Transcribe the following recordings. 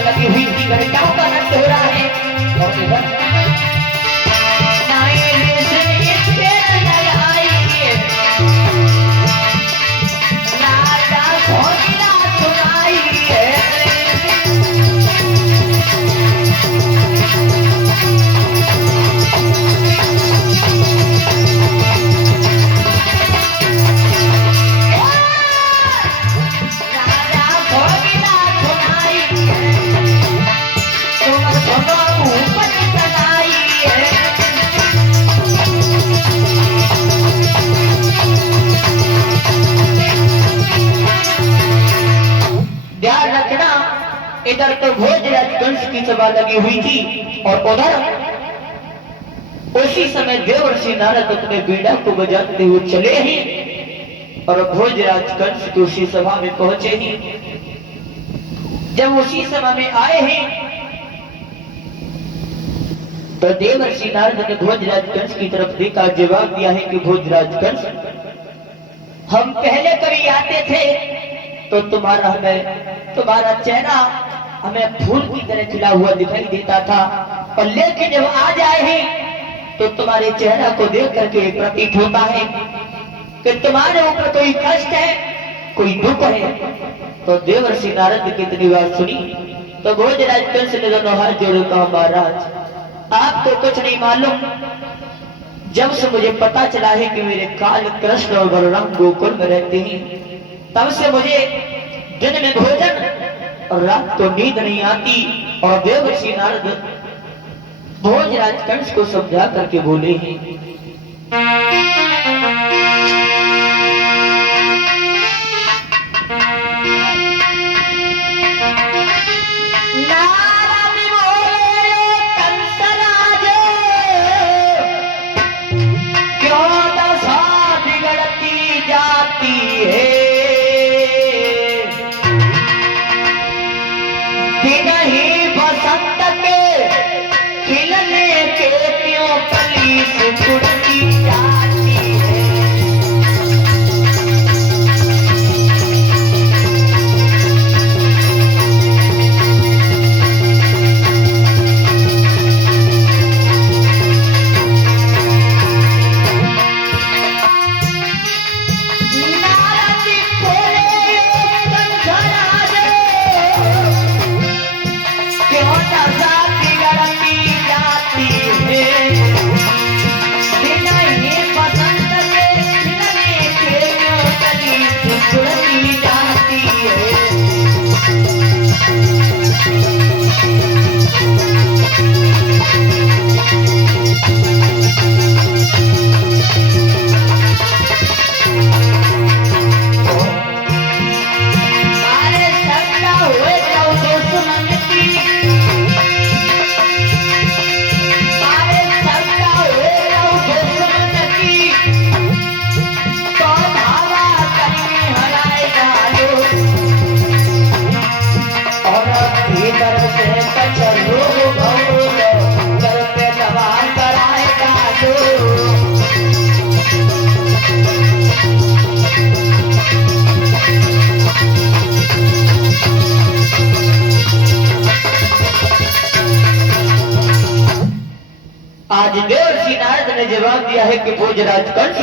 लगी हुई थी घंटाओं का नष्ट हो रहा है और इधर इधर तो भोजराज कंस की सभा लगी हुई थी और उधर उसी समय देवर्षि नारद अपने बीड़ा को बजाते हुए चले ही और भोजराज कंस की उसी सभा में पहुंचे ही। जब उसी सभा में आए हैं तो देवर्षि नारद ने भोजराज कंस की तरफ देखा, जवाब दिया है कि भोजराज कंस, हम पहले कभी आते थे तो तुम्हारा चेहरा हमें फूल की तरह खिला हुआ दिखाई देता था, और लेकिन जब आज आए हैं तो तुम्हारे चेहरा को देख करके प्रतीत होता है कि तुम्हारे ऊपर कोई कष्ट है, कोई दुख है। तो देवर्षि नारद की इतनी बात सुनी तो भोजराज कंस ने दोनों हाथ जोड़े कहा, महाराज आपको कुछ नहीं मालूम, जब से मुझे पता चला है कि मेरे काल कृष्ण और बलराम गोकुल में रहते हैं, तब से मुझे दिन में भोजन और रात को नींद नहीं आती। और देवर्षि नारद भोजराज कंस को समझा करके बोले हैं, आज देवर्षि नारद ने जवाब दिया है कि भोजराज कंस,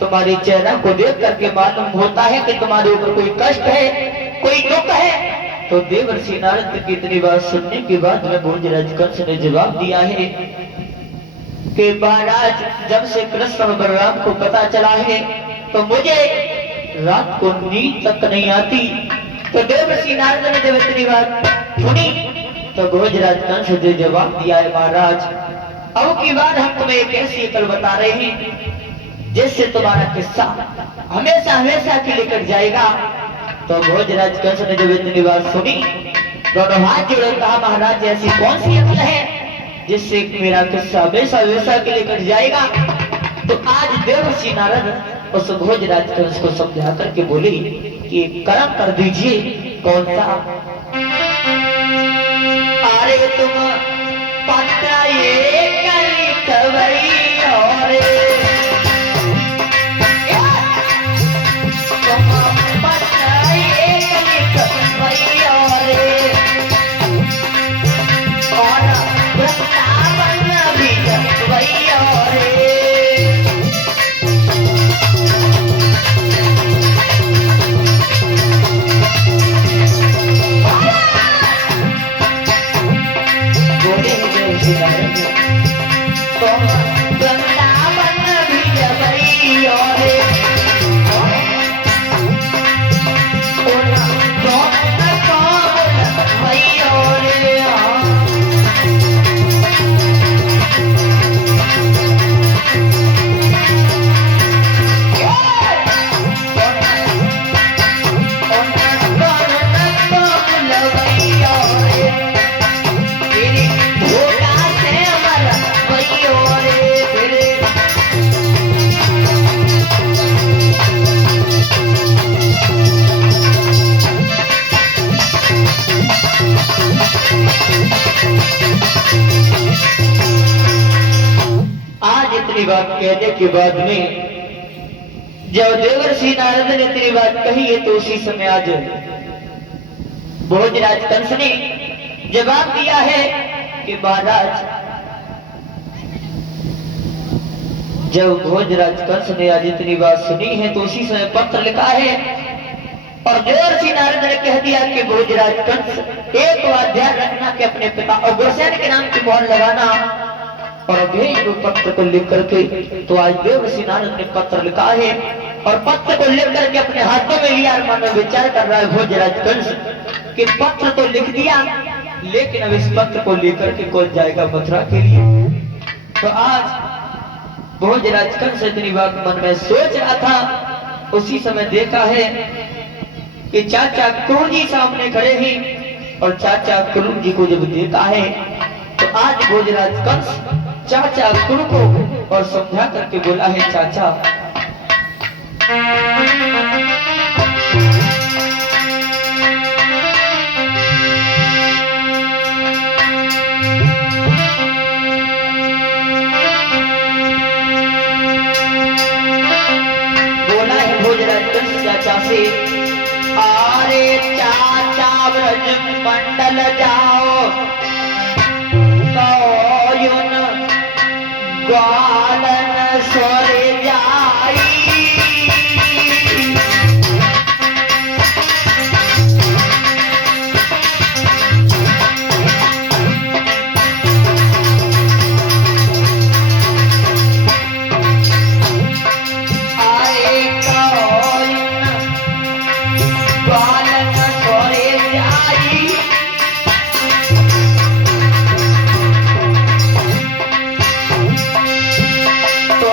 तुम्हारे चेहरा को देख करके मालूम होता है कि तुम्हारे ऊपर कोई कष्ट है, कोई दुख है। तो देवर्षि नारद की इतनी बात सुनने के बाद में भोजराज कंस ने जवाब दिया है कि महाराज, जब से कृष्ण और बलराम को पता चला है तो मुझे रात को नींद तक नहीं आती। तो देवर्षि नारद ने जब इतनी बात सुनी तो भोजराज कंस ने जवाब दिया है, महाराज अब की बार हम तुम्हें एक ऐसी अकल बता रहे हैं जिससे तुम्हारा किस्सा हमेशा हमेशा के लिए कट जाएगा। तो भोजराज कंस ने जब इतनी बात सुनी दोनों हाथ जोड़े कहा, महाराज ऐसी कौन सी अकल है जिससे मेरा किस्सा वैसा वैसा के लिए कट जाएगा। तो आज देवर्षि नारद उस भोजराज कंस को समझा करके बोले कि कर्म कर दीजिए। कौन सा? अरे तुम पत्र ये कवई और बात कहने के बाद में जब देवर्षि नारद ने तेरी बात कही है तो उसी समय आज भोजराज कंस ने जवाब दिया है कि महाराज, जब भोजराज कंस ने आज इतनी बात सुनी है तो उसी समय पत्र लिखा है और देवर्षि नारद ने कह दिया कि भोजराज कंस एक बात ध्यान रखना कि अपने पिता उग्रसेन के नाम की मोहर लगाना और भेज दो पत्र को लिख करके। तो आज देवर्षि नारद ने पत्र लिखा है और पत्र को लिख करके अपने हाथों में लिया। मानो विचार कर रहा है भोजराज कंस कि पत्र तो लिख दिया, लेकिन अब इस पत्र को लेकर के कौन जाएगा मथुरा के लिए। तो आज भोजराज कंस इतनी बात मन में सोच रहा था, उसी समय देखा है कि चाचा क्रूर जी सामने खड़े हैं और चाचा क्रूर जी को जब देखा है तो आज भोजराज कंस चाचा क्रूर को और समझा करके बोला है, चाचा बोला है भोजराज कंस चाचा से, अरे चाचा ब्रज मंडल जाओ ग्वालन स्वर जाई, आए ग्वालन स्वर जाई, तो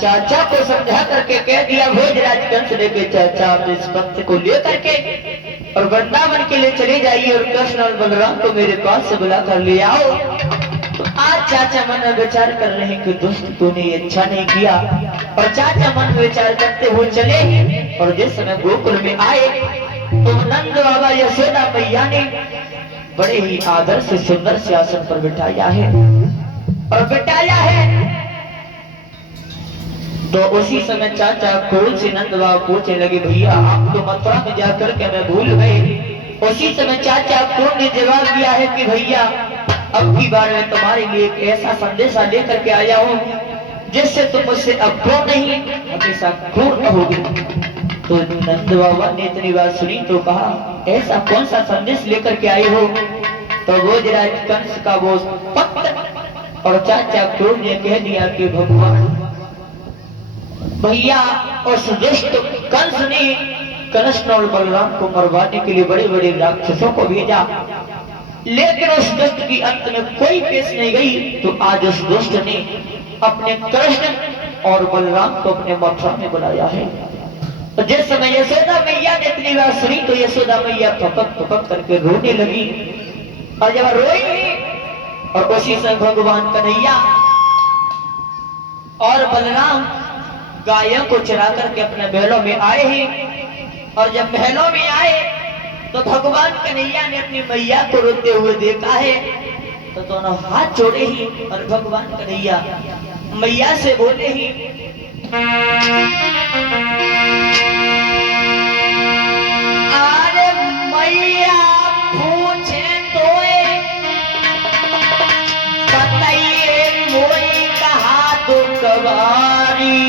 चाचा को समझा करके कह दिया भोजराज कंस ने के चाचा आप इस पंथ को लेकर के और वृंदावन के लिए चले जाइए और कृष्ण और बलराम को मेरे पास से बुला कर ले आओ। तो आज चाचा मन में विचार कर रहे हैं कि दुष्ट तूने ये अच्छा नहीं किया, और चाचा मन में विचार करते हुए चले। और जिस समय गोकुल में आए तो नंद बाबा यशोदा मैया ने बड़े ही आदर से सुंदर से आसन पर बिठाया है और बिठाया है। तो उसी समय चाचा क्रोध से नंद बाबा पूछने लगे भैया आप तो मथुरा में जाकर के मैं भूल गए। उसी समय चाचा क्रोध ने जवाब दिया है कि भैया अब की बार मैं तुम्हारे लिए एक ऐसा संदेशा लेकर के आया हूँ जिससे तुम मुझसे अब क्रोध नहीं हमेशा क्रूर रहोगे। तो नंद बाबा ने इतनी बात सुनी तो कहा ऐसा कौन सा संदेश लेकर के आए हो। तो भोजराज कंस का वो पत्र, और चाचा क्रोध ने कह दिया कि भगवान भैया उस दुष्ट कंस ने कृष्ण और बलराम को मरवाने के लिए बड़े बड़े राक्षसों को भेजा, लेकिन उस दुष्ट की अंत में कोई पेश नहीं गई। तो आज उस दुष्ट ने अपने कृष्ण और बलराम को अपने मथुरा में बुलाया है। तो जिस समय यशोदा मैया ने इतनी बात सुनी तो यशोदा मैया फपक फपक करके रोने लगी। और जब रोई और उसी समय भगवान कन्हैया और बलराम गायों को चरा करके अपने महलों में आए हैं। और जब महलों में आए तो भगवान कन्हैया ने अपनी मैया को रोते हुए देखा है। तो दोनों हाथ जोड़े ही और भगवान कन्हैया मैया से बोले ही अरे मैया पूछे तो बताइए मोई कहा तो कवारी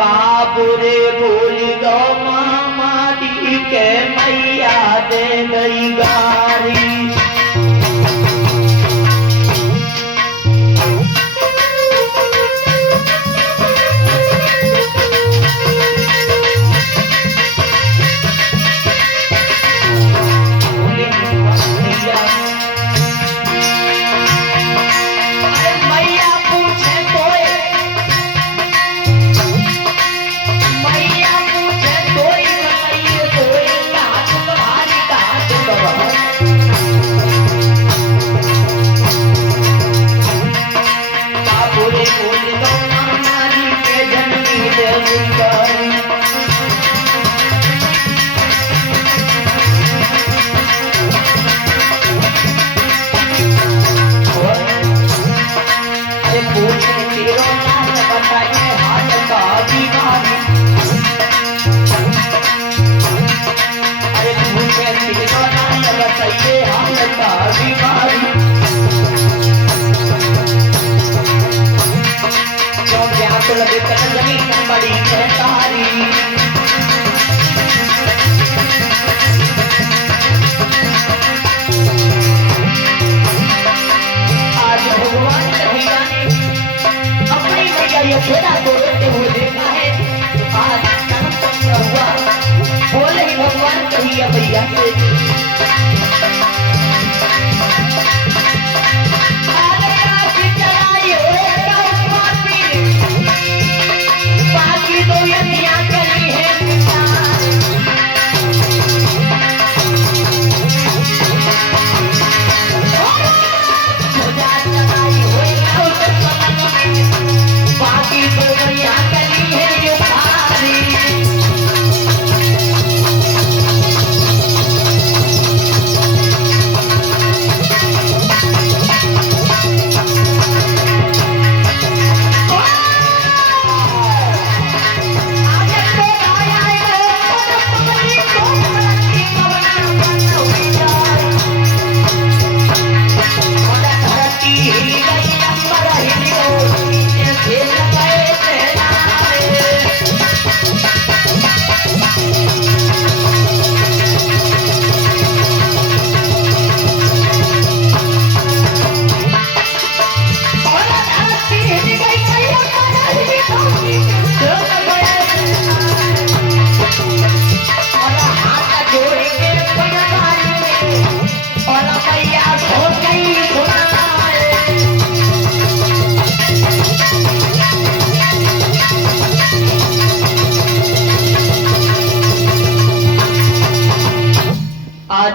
काबुरे बोली गो मामा दी के मैया दे गई गारी। यशोदा को रोते हुए देखा है। आज जन्म पत्र हुआ बोले ही भगवान कहिया भैया बाकी तो यदिया करी है बाकी तो बढ़िया कली है ये सारी।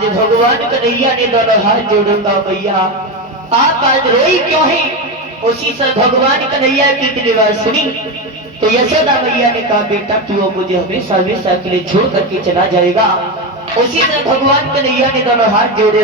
आज भगवान कन्हैया ने दोनों हाथ जोड़ता मैया आप आज रोई क्यों है? उसी से भगवान कन्हैया की इतनी बात सुनी तो यशोदा मैया ने कहा बेटा तू मुझे हमेशा हमेशा के लिए छोड़ करके चला जाएगा। उसी से भगवान कन्हैया ने दोनों हाथ जोड़े।